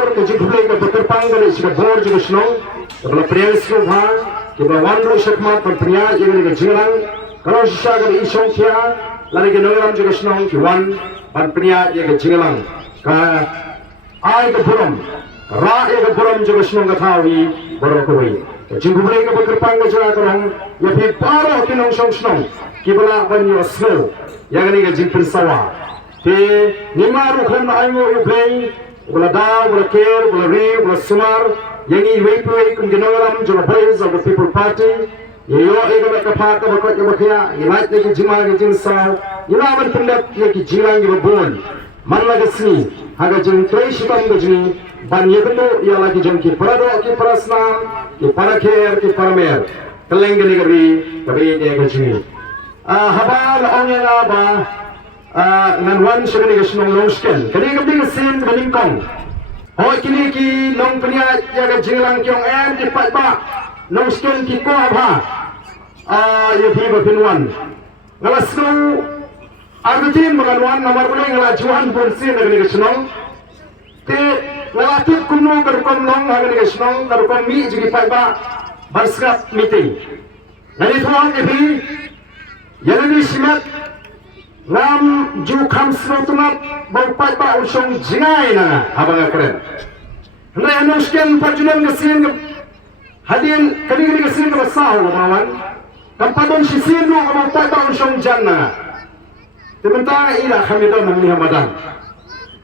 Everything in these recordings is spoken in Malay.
bor ke jihulai ke berterpang ke sika bor juga senang kalau priang sumha kita wandu sekmat berpria jadi ke jingrang kalau sisa ke isong kia lari ke nongram juga senang ki wan berpria jadi ke jingrang ka ai ke buram ra ke buram juga senang ke thawi borokoi jihulai ke berterpang ke jira kerang ya pi paro kinong song senang kibala banyo snow yang ini ke jingpin sawa te nimaru khon ayo play wala da wala care wala re wala sumar yang ini wei kum ginolam jo boys of the people party yo ega ka pha ka bakot ka bakhya ilait ne ki jima ki jinsa ila ban pundak ye ki jirang ye bon man la gasni haga jin trei shitam ga jini ban yegno ya la ki jom ki parado ki prasna ki parakher ki paramer keleng ni gari kabe ye ga jini habal ongela ba nan wan shagani ga shnong longsken kani ga ding sin galing kong hoi kini ki long pnia ya ga jinglang kyong en di pat ba longsken ki ko ba ye phi ba pinwan ngala snu argentin magan wan nomor kuning ngala juan bun sin ga ga shnong te ngala tip kunu ga kom long ha ga shnong ga kom mi ji pat ba barskat meeting ngani thuang ye phi Yang simat ngam ju kham srotunat baupat ba usong jingai na abang keren. Hendak anuskan pajunan kesin hadin kini kesin ke basau kawan. Kampadon sisin lu baupat ba usong janna. Sebentar ila khamidon namni hamadan.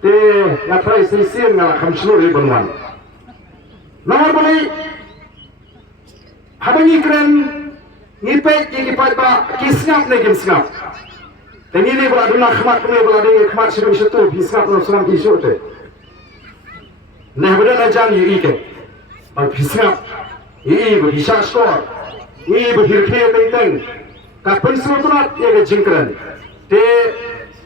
Te latrai sisin ngala kham sluri banwan. Nomor bali habangi keren ngipet yang kipat ba kisngap ne kisngap teni ni bala duna khmat ne bala de khmat siru situ kisngap no suram kisu te ne bada na jang yi ke ba kisngap yi ba bisa skor yi ba hirkhe te teng ka pensu tunat ye ge jingkran te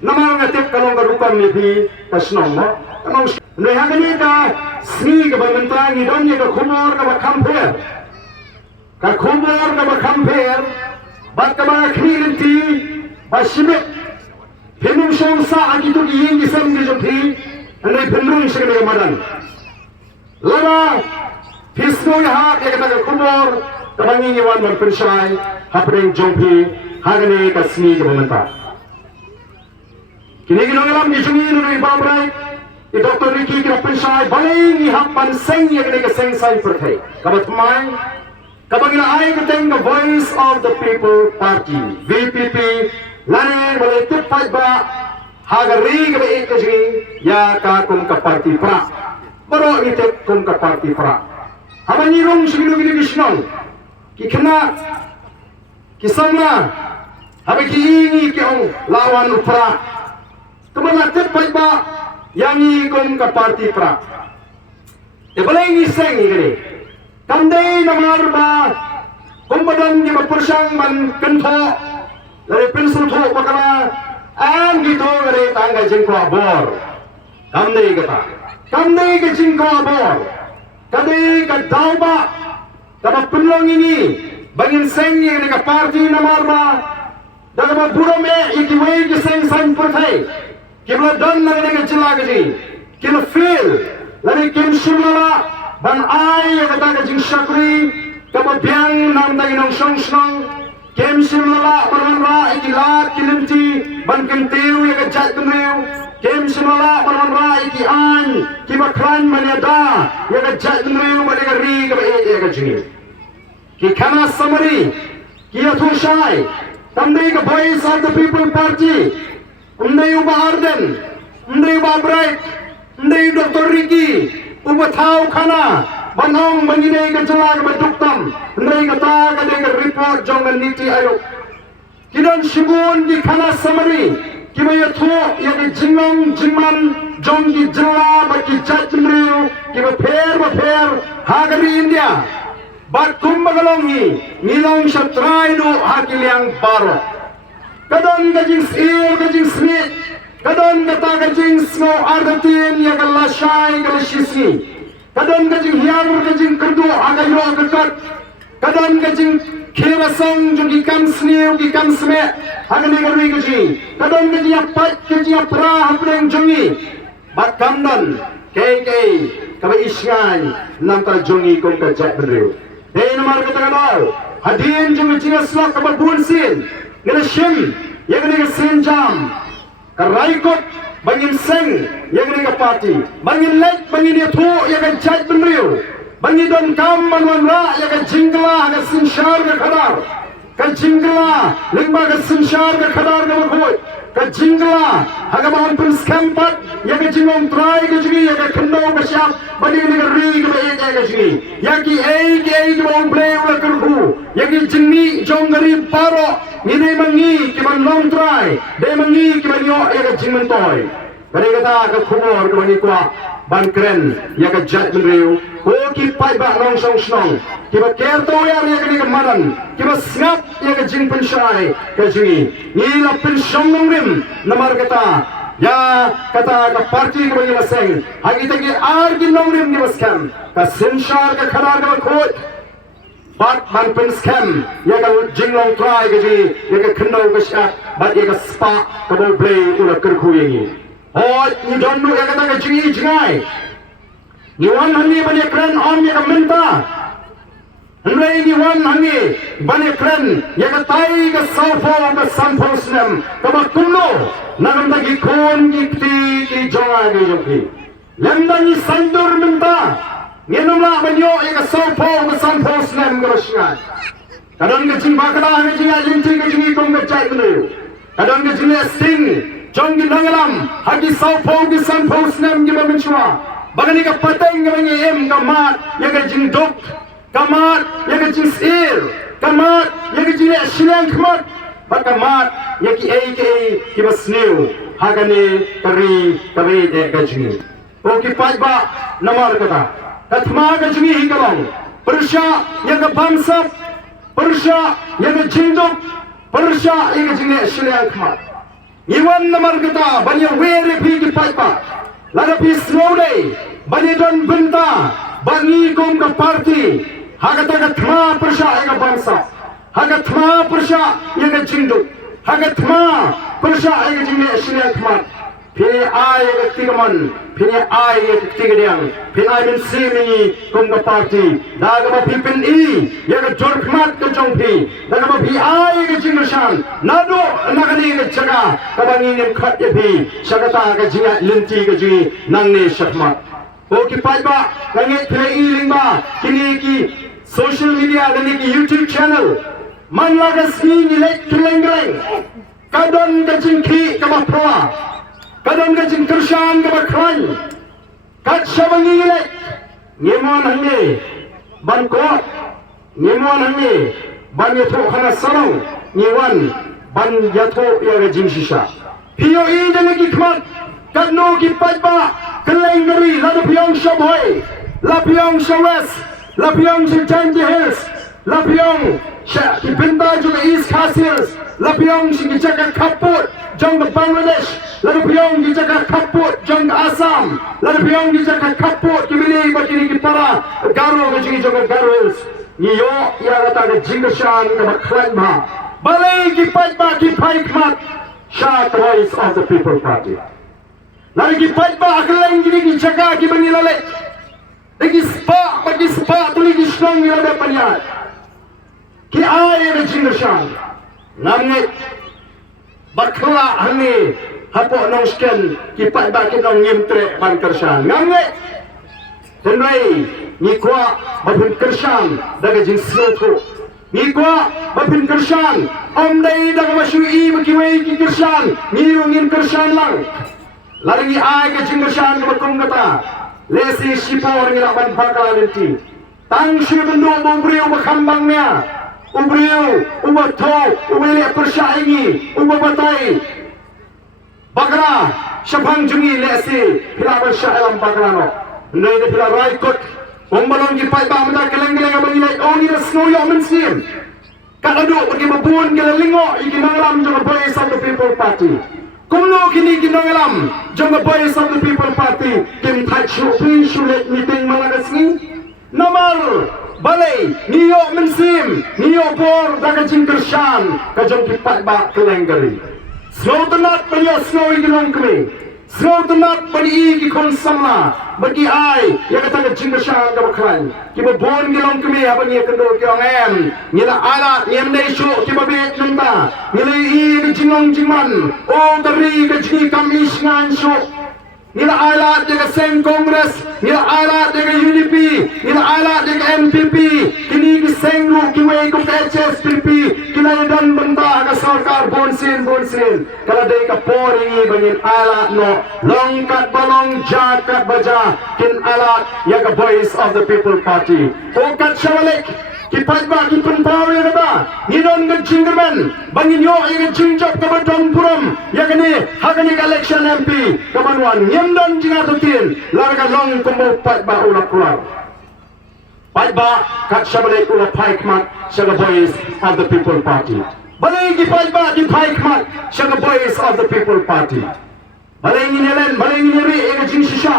namar ngatek kalong ga rupam ne bi pasnong mo kanong ne ha ni ka sni ga bantang ni don ye ga khumor ga khampe ka khumor ka bakhamper bat ka khnilinti basime penung songsa agitu iyeng gisam gijothi ane penung shigane madan lama fisno ha ekata khumor tabangi wan man pershai hapring jongpi hagane kasni ke bamanta kini ginongalam gijungi no ibamrai i doktor Ricky ke pershai baling hapan seng ye ke seng sai perthai kabat mai Kapagina ay kateng the voice of the people party VPP lani boleh tupai ba hagari ke ikji ya ka kum ka party pra baro ite kum ka party pra hamani rong sigilu gini bisnong kikna kisamna habe ki ini ki ong lawan pra kemana tupai ba yangi kum ka party pra e boleh ini seng ini Kandai namar ba kumbadan di berpersang man kentho dari pensul tho bakala an gitu dari tangga jengko abor kandai ke jengko abor kandai ke dauba dapat penlong ini bangin seng yang ke parti namar ba dalam burome ikiwei ke seng san perthai kibla dan nang ke jela ke kilo feel lari kim shimala ban ai kata ke jing syakri kemudian nam dai nong song song kem simala ban ra ikilat kilinti ban kentiu ya ke jat kemeu kem simala ban ra iki an ki bakran manyada ya ke jat kemeu ban ke ri ke ya ke jing ki kana samari ki athu shai tamdei ke voice of the people party undai uba arden undai uba bright undai Dr. Ricky umatau kana banong mangine ka jalan baduktam ndai kata ka de report jongan niti ayo kidan shibun di kana samari kibaya thu ya ke jingong jingman jong di jala ba ki jatmriu kiba pher hagari india bat kumbagalongi nilong shatrai do hakiliang baro kadon gajing sil gajing smith kadon kata gajing snow ardatin ya kalashai kalashisi kadon gajing hiar gajing kerdu agayo agakat kadon gajing kirasong jo gikam snew gikam sme agane garwi gajing kadon gajing apat gajing apra hapreng jongi bat kamdan KK kaba isngan nam ta jongi kong ka jat benriu dei namar ka tangado hadin jung jinga slok kaba bunsin ngena shim yagni ka sinjam ka raikot bangin seng yagni ka party bangin lek bangin yathu yaga jat benriu bangin don kam manwan ra yaga jingla ka sinshar ka khadar ka jingla lingba ka sinshar ka khadar ka khoi ka jingla hagaman prince campat yaga jingong try ka jigi yaga khando ka syap bani ni ka ri ka ba yaga jigi yaki ei ki bong play ula kurku yaki jingni jongari paro ni de mangi ki ban long try de mangi ki ban yo yaga jingman toy bani kata ka khumor ka bani kwa ban kren yaga jat menriu ko ki pai ba long song snong ki ba kerto ya yaga ni ka madan ki ba snap yaga jing penshai ka jigi ni la penshong ngrim namar kata ya kata ka party ka bani maseng hagi tagi ar ki nongrim ni maskam ka sinshar ka khadar ka khot bat ban pen scam yaga jinglong try ka jigi yaga khando ka sha bat yaga spa ka bo play ula kurku yangi oh ni don't know yaga ta ka jigi jingai ni wan hani bani kran on yaga minta Henry ni wan hangi bani kren yaga tai ga sofo ga sampo snem kaba kunno nagam dagi kon gi kti ki jonga gi joki lemda ni sandur minta ngenumla banyo yaga sofo ga sampo snem ga shinga kadon ga jing bakala ga jing ajin ting ga jing kong ga chai bnu kadon ga jing sting jong gi nangalam hagi sofo ga sampo snem gi baminchwa bagani ga pateng ga bangi em ga mat yaga jing dok kamat yaga jing sir kamat yaga jing shilang kamat bakamat yaki ki basnew hagane kari de gajni o ki pajba namar kata kathma gajni hi kalong pursha yaga bamsap pursha yaga jingdok pursha yaga jing shilang kamat iwan namar kata banya were phi ki pajba laga phi slow day bani don benta bani kom ka party Haga thma pursha yaga bamsa haga thma pursha yaga jingdu haga thma pursha yaga jingne shine thma phine ai yaga tigaman phine ai yaga tigadiang phine ai min simi kum ga party daga ba phipin I yaga jorkhmat ka jongphi daga ba phi ai yaga jingrshan nado nagani ga jaga kabangi nim khat ye phi shagata ga jinga linti ga ji nangne shakma o ki paiba ngange phile I lingba kini ki social media dan ki YouTube channel man laga sni ni lek keleng-keleng kadon ka jingki ka mapra kadon ka jing kershan ka bakran kat shabangi ni lek ngemon hangi ban ko ngemon hangi ban yatho khana sarong ngewan ban yatho ya jing shisha pio I dan ki khmat kadno ki pajba keleng-geri la piong shabhoi la piong shawes Lapiong si Chanji Hills, Lapiong si Binta juga East Castles, Lapiong si Gijaka Kaput, jong Bangladesh, Lapiong Gijaka Kaput, jong Assam, Lapiong Gijaka Kaput, kibili bakini kipara, Garo gajing jong Garo Hills, niyo ya kata ke Jingashan ke Baklan ba, balai kipat ba kipai kmat, Shark Voice of the People Party, lagi kipat ba aklang gini Gijaka kibani lalek. Lagi spa tu lagi strong yang ada penyat. Ki air jingashan. Namne bakla hani hapo nong sken ki pat ba ki nong ngimtre ban kershan. Namne tenrai ni kwa babin kershan daga jin slotu. Ni kwa babin kershan om dai daga mashu I bakiwai ki kershan. Ni ngin kershan lang. Lagi air ke jingashan ke bakum kata. Lesi sipor ngira ban bakal nanti. Tang si bendu ubriu bakambangnya. Ubriu, ubato, ubele persyaingi, ubabatai. Bakra, syapang jungi lesi pila bersyalam bakrano. Nei pila raikot. Umbalon kipai ba menda keleng-keleng abang ilai oni resno yo mensim. Kadado bagi mabun kala lingo iki manglam jong Voice of the People Party. Kumno kini ginangalam jong Voice of the People Party kim tachu pin shulet meeting malagasni namar balai niyo mensim niyo bor daga jingkershan ka jong kipat ba kelenggari slow tenat penyo snow igilong kami Snow temat bagi ki konsama bagi ai ya kata ke jingga syang ka baklan ki ba bon ki long kemi apa ni kendo ki ong em ni la ala yem dei shu ki ba bet nanta ni le i ki jingong jingman o tari ka jingi kamis ngan shu ni la ala de ka seng kongres ni la ala de ka UDP ni la ala de ka MPP kini ki seng lu ki wei ko HSPP kina dan benta ka sarkar bonsin kala dei ka pori bangin ala no longkat balong jakat baja kin ala ya ka voice of the people party okat shawalik kipat ba ki pempaw ya kata nidon ke jinggerman bangin yo ya ke jingjok ke badong puram ya kini hakani ke election MP kemanuan nyemdan jingatutin larga long kumbo pat ba ulah keluar pat ba kat shawalik ulah paikmat shaga voice of the people party balai ki pat ba ki paikmat shaga voice of the people party balai ni nelen balai ni ri ya ke jingshisha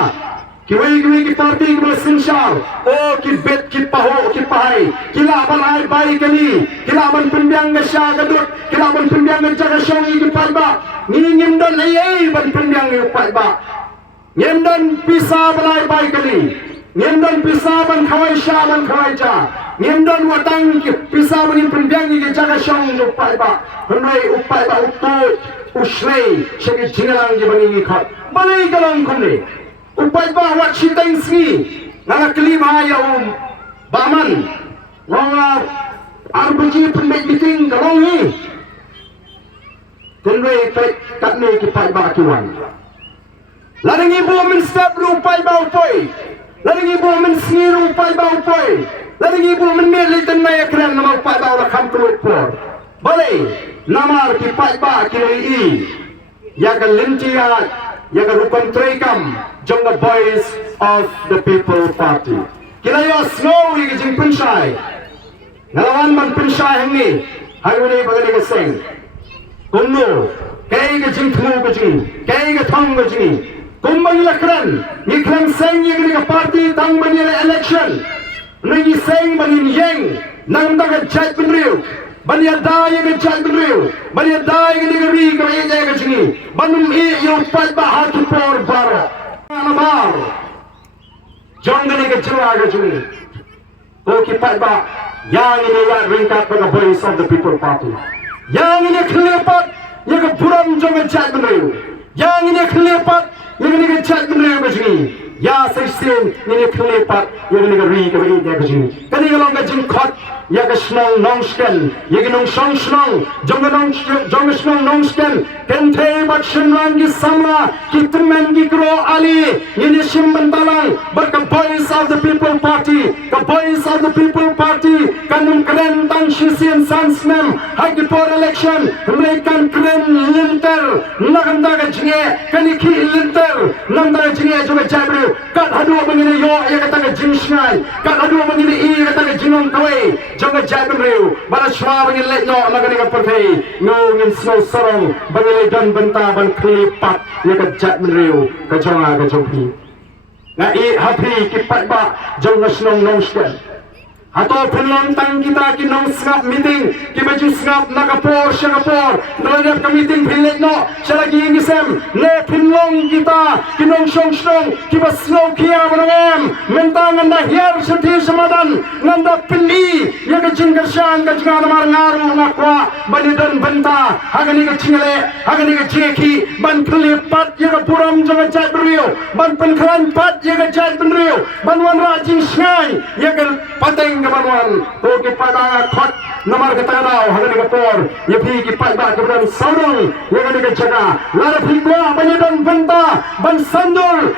kiwi ki parti ki bersinsar o ki bet ki paho ki pahai kilaban ai bai kali kilaban pembiang ga sya gadut kilaban pembiang ga jaga syongi ki palba ni nyemdan ai ban pembiang ki palba nyemdan pisa balai bai kali nyemdan pisa ban khawai sya ban khawai ja nyemdan watang ki pisa ban pembiang ki jaga syong ki palba henai upai ba utut usrei syagi jingalang ki bangi khat balai galang khone upai ba wat siteng sni ngala kelima ya baman wala arbuji pembek meeting kalongi tenwe pek katne ki pai ba kiwan laring ibu men step upai ba upai laring ibu men sni upai ba upai laring ibu men mele ten mai kran nama upai ba ora kham kulit por balai namar ki pai ba ki ya kan lintia ya kan rukun trekam jong the voice of the people party kilayo snow yi jing pinshai ngalawan man pinshai hangni hangni bagani ke seng kumno kai ke jing thmu ke jing kai ke thong ke jing kumbang lakran ni kran seng yi ke party tang bani election ni seng bani yeng nang da ke chat pinriu bani da yi ke chat pinriu bani da yi ke ri ke ye ja ke jing banum e yo pat ba ha tu por baro Nabar, jangan ini kecewa kecil. Okey pak, yang ini yang ringkat pada voice of the people party. Yang ini kelepat, yang keburam jangan chat beriu. Yang ini kelepat, yang ini chat beriu kecil. Ya sesin ini kelepat, yang ini ri kebiri kecil. Kali kalau kecil kot, yang kesnong nongsken, yang nong song, jangan snong nongsken. Kentei bat shimlang ki samla ki temen ki kro ali ini shimban talang but the voice of the people party kanum kren tang shisian sansnem hagi for election mereka kren linter naganda ka jinge kani ki linter nanda jinge juga jabru kat hadu mengini yo ya kata ka jinsnai kat hadu mengini i kata ka jinong kawai juga jabru bara shwa mengini letno magani ka partai ngin snow sorong bagi dan benta ban kelipat ya kejat menriu kejonga kejongpi ngai hapi kipat ba jong nong nongsten atau penonton kita ki nong snap meeting ki baju snap nakapor Singapore terhadap ke meeting bilik no selagi ini sem ne pinlong kita ki nong song ki ba snow kia barangam mentang anda hiar sedih semadan nganda pili ya ke jingkersan ke jinga mar ngaru ngakwa bani dan benta hagani ke cingale hagani ke jeki ban kelipat ya ke puram jangan jat beriu ban penkran pat ya ke jat beriu ban wan rajin syai ya ke pateng kebaruan oke pada khot nomor ketanau hagani ke por ya pi ki pat ba ke bulan saudong ya ke jaga lara pi kwa bani dan benta ban sandul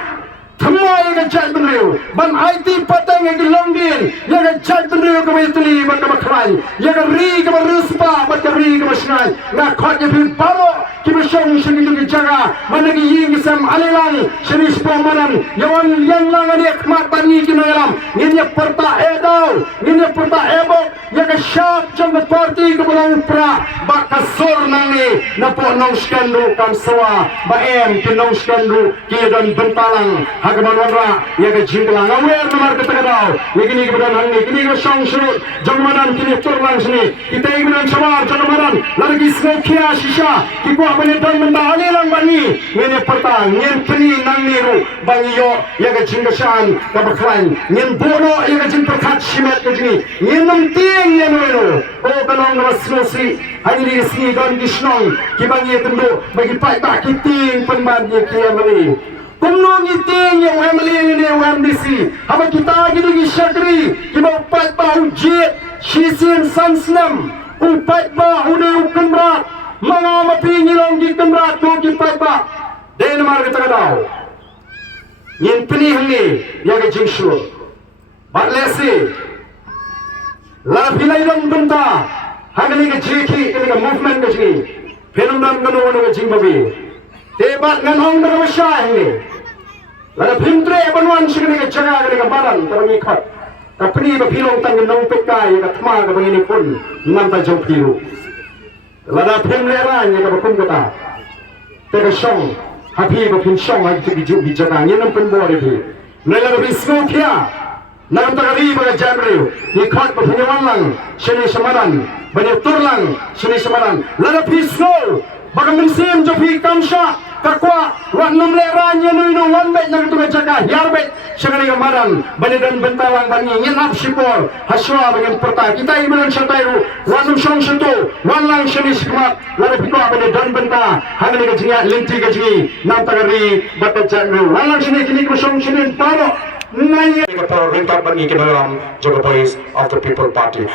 Thamai ke jat beriu ban IT patang ke longdin ya ke jat beriu ke metuli ban ke bakrai ya ke ri ke ruspa ban ke ri ke masnai na khot ya pin paro ki besong sini ke jaga mana ki ying sam alilang sini spomanan yawan yang lang ani khmat bani ki nalam nginya perta edau nginya perta ebo ya ke syap jang parti ke belang pra bak kasor nangi na po nong skandu kam sawa ba em ki nong skandu ki dan bentalang hagaman ba ya ke jingla ngawer namar ke tagadao ini ke badan hangni ini ke song surut jangmanan kini turlang sini kita igunan sawar jangmanan lagi smokia shisha kiku apane dan benda lang bani ngene pertang ngen peni nang niru bangi yo ya ke jinggasan ka baklan ngen bono ya ke jing perkat simet ke jini ngen nam tieng ya no o kanong rasmosi ani ni sini don gisnong kibangi tendo bagi pai tak kiting penban ye kiamani kumno ngiting yang family ni UMDC apa kita gitu gi syakri kibau pai ba ujit shisin sansnam pai ba ude ukemrat mangamapi ngilong gi kemrat tu gi pai ba den mar kita kadau yin pini hangi ya ga jingshu bat lesi la pilai dong benta hangni ga jiki ga movement ga jiki phenomenon ga no ga jingbabi tebat ngan hong da washa hangi lada pimtre banwan signi ga jaga ga baran tarangi khat tapni ba pilong tang nong pekai ga thma ga bangini pun nanta jong piru lada pimle ra nya ga pun kata te ga song happy ba pin song ha ti ju bi jaga ni nam pen bo re bi nela bi sno thia nam ta ri ba janre ni khat ba pin lang shini samaran bani turlang shini samaran lada pi sno bagang sim jo pi kamsha kakwa wan num le ra nya nu no wan bet nang tu ga jaga yar bet shagani ga maran bani dan bentalang bani ngin ap sipor haswa bagan perta kita iman syatairu wan num song sito wan lang shini sikmat lada pi ko bani dan benta hangani ga jinga linti ga jingi nam tagari bat janre wan lang shini kini ko song shini paro nai ga rinta bani ke dalam Joga Boys of the People Party.